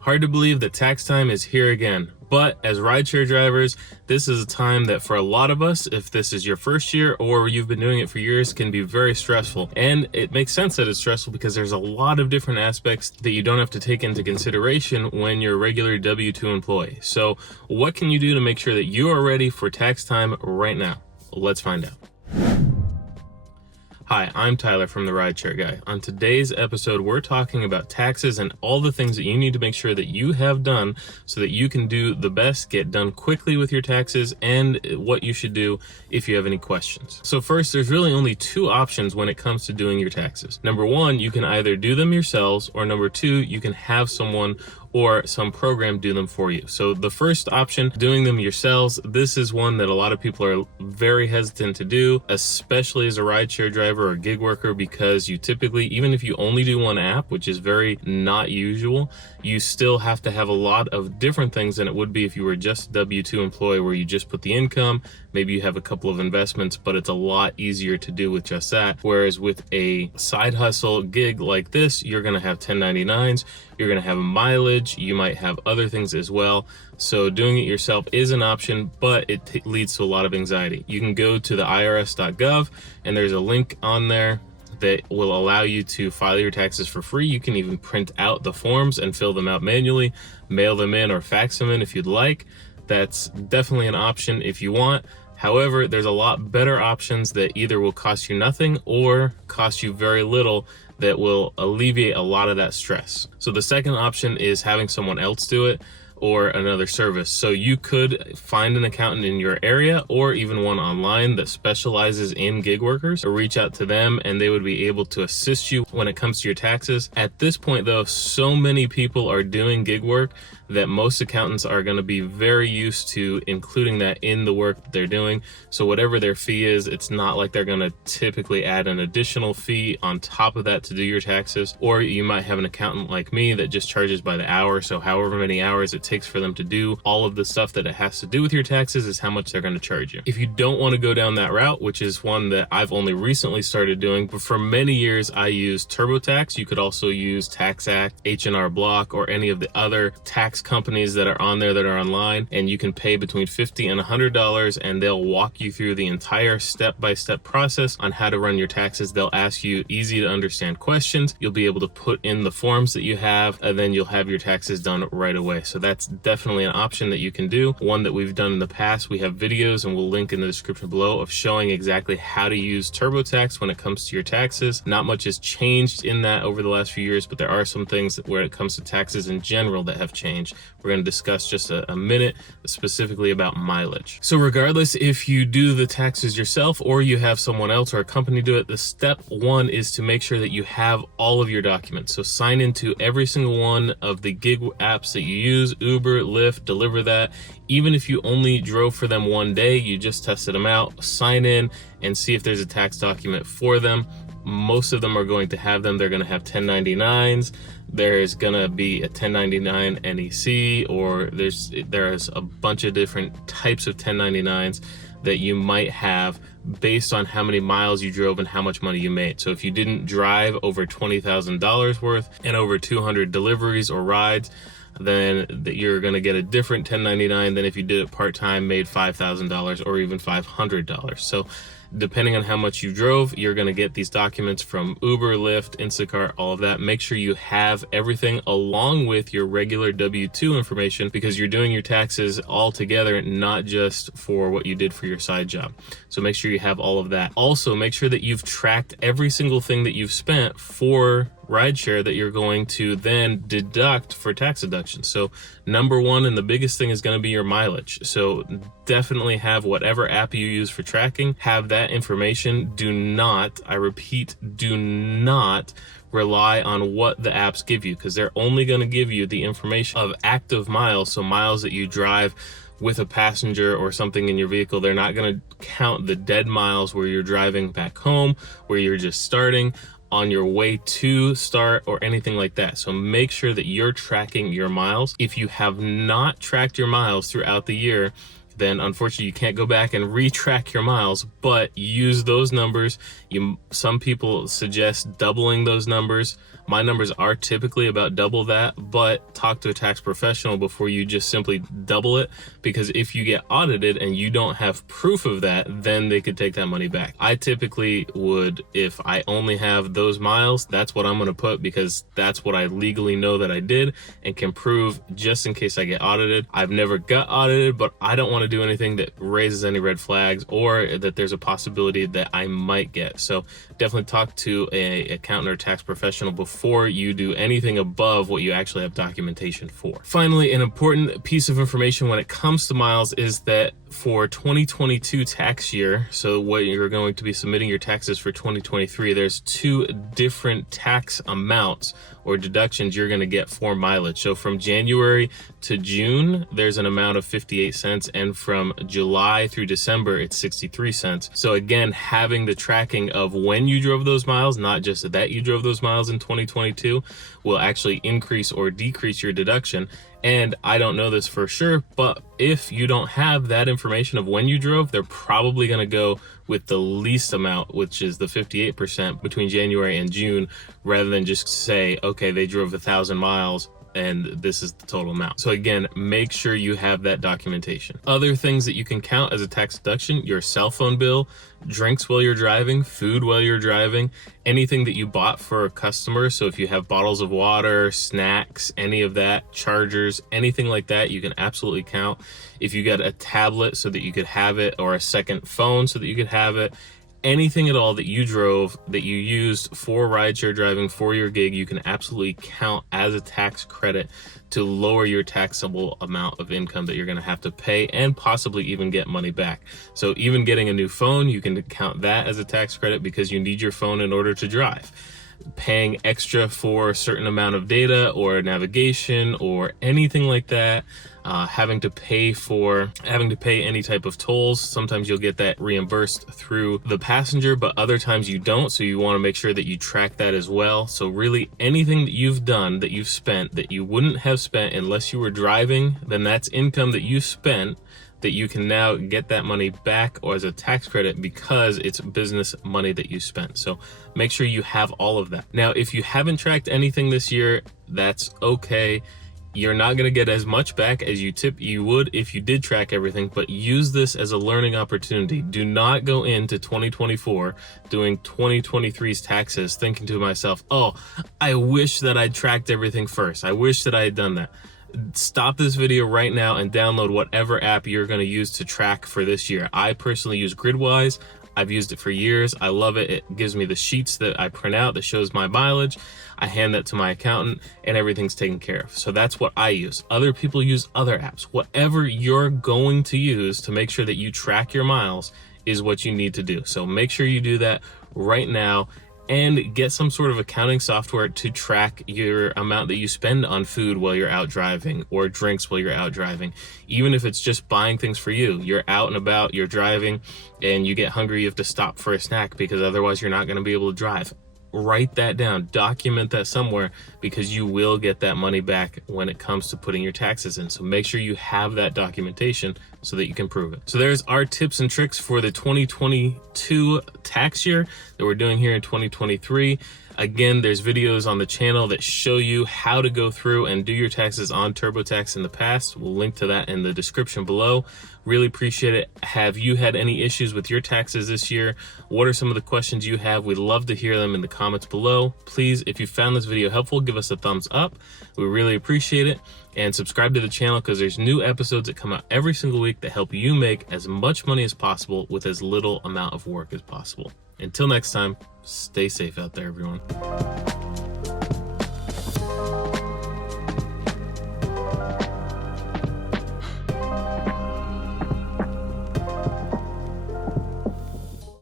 Hard to believe that tax time is here again, but as rideshare drivers, this is a time that for a lot of us, if this is your first year or you've been doing it for years, can be very stressful. And it makes sense that it's stressful because there's a lot of different aspects that you don't have to take into consideration when you're a regular W-2 employee. So what can you do to make sure that you are ready for tax time right now? Let's find out. Hi, I'm Tyler from the RideShare Guy. On today's episode, we're talking about taxes and all the things that you need to make sure that you have done so that you can do the best, get done quickly with your taxes, and what you should do if you have any questions. So first, there's really only two options when it comes to doing your taxes. Number one, you can either do them yourselves, or number two, you can have someone or some program do them for you. So the first option, doing them yourselves, this is one that a lot of people are very hesitant to do, especially as a rideshare driver or gig worker, because you typically, even if you only do one app, which is very not usual, you still have to have a lot of different things than it would be if you were just a W-2 employee where you just put the income, maybe you have a couple of investments, but it's a lot easier to do with just that. Whereas with a side hustle gig like this, you're gonna have 1099s, you're gonna have mileage, you might have other things as well. So doing it yourself is an option, but it leads to a lot of anxiety. You can go to the irs.gov and there's a link on there that will allow you to file your taxes for free. You can even print out the forms and fill them out manually, mail them in or fax them in if you'd like. That's definitely an option if you want. However, there's a lot better options that either will cost you nothing or cost you very little that will alleviate a lot of that stress. So the second option is having someone else do it, or another service. So you could find an accountant in your area or even one online that specializes in gig workers, or reach out to them and they would be able to assist you when it comes to your taxes. At this point though, so many people are doing gig work that most accountants are gonna be very used to including that in the work that they're doing. So whatever their fee is, it's not like they're gonna typically add an additional fee on top of that to do your taxes. Or you might have an accountant like me that just charges by the hour. So however many hours it takes for them to do all of the stuff that it has to do with your taxes is how much they're gonna charge you. If you don't wanna go down that route, which is one that I've only recently started doing, but for many years I used TurboTax. You could also use TaxAct, H&R Block, or any of the other tax companies that are on there that are online, and you can pay between $50 and $100 and they'll walk you through the entire step-by-step process on how to run your taxes. They'll ask you easy to understand questions. You'll be able to put in the forms that you have, and then you'll have your taxes done right away. So that's definitely an option that you can do, one that we've done in the past. We have videos and we'll link in the description below of showing exactly how to use TurboTax when it comes to your taxes. Not much has changed in that over the last few years, but there are some things where it comes to taxes in general that have changed. We're going to discuss just a minute specifically about mileage. So regardless if you do the taxes yourself or you have someone else or a company do it, the step one is to make sure that you have all of your documents. So sign into every single one of the gig apps that you use, Uber, Lyft, Deliver That. Even if you only drove for them one day, you just tested them out, sign in and see if there's a tax document for them. Most of them are going to have them. They're going to have 1099s. There's going to be a 1099 NEC, or there's a bunch of different types of 1099s that you might have based on how many miles you drove and how much money you made. So if you didn't drive over $20,000 worth and over 200 deliveries or rides, then you're going to get a different 1099 than if you did it part-time, made $5,000 or even $500. So depending on how much you drove, you're going to get these documents from Uber, Lyft, Instacart, all of that. Make sure you have everything along with your regular W-2 information, because you're doing your taxes all together, not just for what you did for your side job. So make sure you have all of that. Also, make sure that you've tracked every single thing that you've spent for rideshare that you're going to then deduct for tax deductions. So number one, and the biggest thing, is going to be your mileage. So definitely have whatever app you use for tracking, have that information. Do not, I repeat, do not rely on what the apps give you, because they're only going to give you the information of active miles. So miles that you drive with a passenger or something in your vehicle. They're not going to count the dead miles where you're driving back home, where you're just starting, on your way to start, or anything like that. So make sure that you're tracking your miles. If you have not tracked your miles throughout the year, then unfortunately you can't go back and retrack your miles, but use those numbers. Some people suggest doubling those numbers. My numbers are typically about double that, but talk to a tax professional before you just simply double it, because if you get audited and you don't have proof of that, then they could take that money back. I typically would, if I only have those miles, that's what I'm going to put, because that's what I legally know that I did and can prove, just in case I get audited. I've never got audited, but I don't want to do anything that raises any red flags or that there's a possibility that I might get. So definitely talk to an accountant or tax professional before you do anything above what you actually have documentation for. Finally, an important piece of information when it comes to miles is that for 2022 tax year, so what you're going to be submitting your taxes for 2023, there's two different tax amounts or deductions you're going to get for mileage. So from January to June, there's an amount of 58 cents, and from July through December, it's 63 cents. So again, having the tracking of when you drove those miles, not just that you drove those miles in 2022, will actually increase or decrease your deduction. And I don't know this for sure, but if you don't have that information of when you drove, they're probably going to go with the least amount, which is the 58% between January and June, rather than just say, okay, they drove 1,000 miles and this is the total amount. So again, make sure you have that documentation. Other things that you can count as a tax deduction: your cell phone bill, drinks while you're driving, food while you're driving, anything that you bought for a customer. So if you have bottles of water, snacks, any of that, chargers, anything like that, you can absolutely count. If you got a tablet so that you could have it, or a second phone so that you could have it, anything at all that you drove, that you used for rideshare driving for your gig, you can absolutely count as a tax credit to lower your taxable amount of income that you're going to have to pay, and possibly even get money back. So even getting a new phone, you can count that as a tax credit because you need your phone in order to drive. Paying extra for a certain amount of data or navigation or anything like that, having to pay any type of tolls. Sometimes you'll get that reimbursed through the passenger, but other times you don't. So you want to make sure that you track that as well. So really anything that you've done, that you've spent, that you wouldn't have spent unless you were driving, then that's income that you spent, that you can now get that money back or as a tax credit because it's business money that you spent. So make sure you have all of that. Now, if you haven't tracked anything this year, that's okay. You're not going to get as much back as you would if you did track everything, but use this as a learning opportunity. Do not go into 2024 doing 2023's taxes thinking to myself, oh, I wish that I'd tracked everything first. I wish that I had done that. Stop this video right now and download whatever app you're going to use to track for this year. I personally use Gridwise. I've used it for years. I love it. It gives me the sheets that I print out that shows my mileage. I hand that to my accountant and everything's taken care of. So that's what I use. Other people use other apps. Whatever you're going to use to make sure that you track your miles is what you need to do. So make sure you do that right now, and get some sort of accounting software to track your amount that you spend on food while you're out driving, or drinks while you're out driving. Even if it's just buying things for you, you're out and about, you're driving, and you get hungry, you have to stop for a snack because otherwise you're not going to be able to drive. Write that down, document that somewhere, because you will get that money back when it comes to putting your taxes in. So make sure you have that documentation so that you can prove it. So there's our tips and tricks for the 2022 tax year that we're doing here in 2023. Again, there's videos on the channel that show you how to go through and do your taxes on TurboTax in the past. We'll link to that in the description below. Really appreciate it. Have you had any issues with your taxes this year? What are some of the questions you have? We'd love to hear them in the comments below. Please, if you found this video helpful, give us a thumbs up. We really appreciate it. And subscribe to the channel because there's new episodes that come out every single week that help you make as much money as possible with as little amount of work as possible. Until next time, stay safe out there, everyone.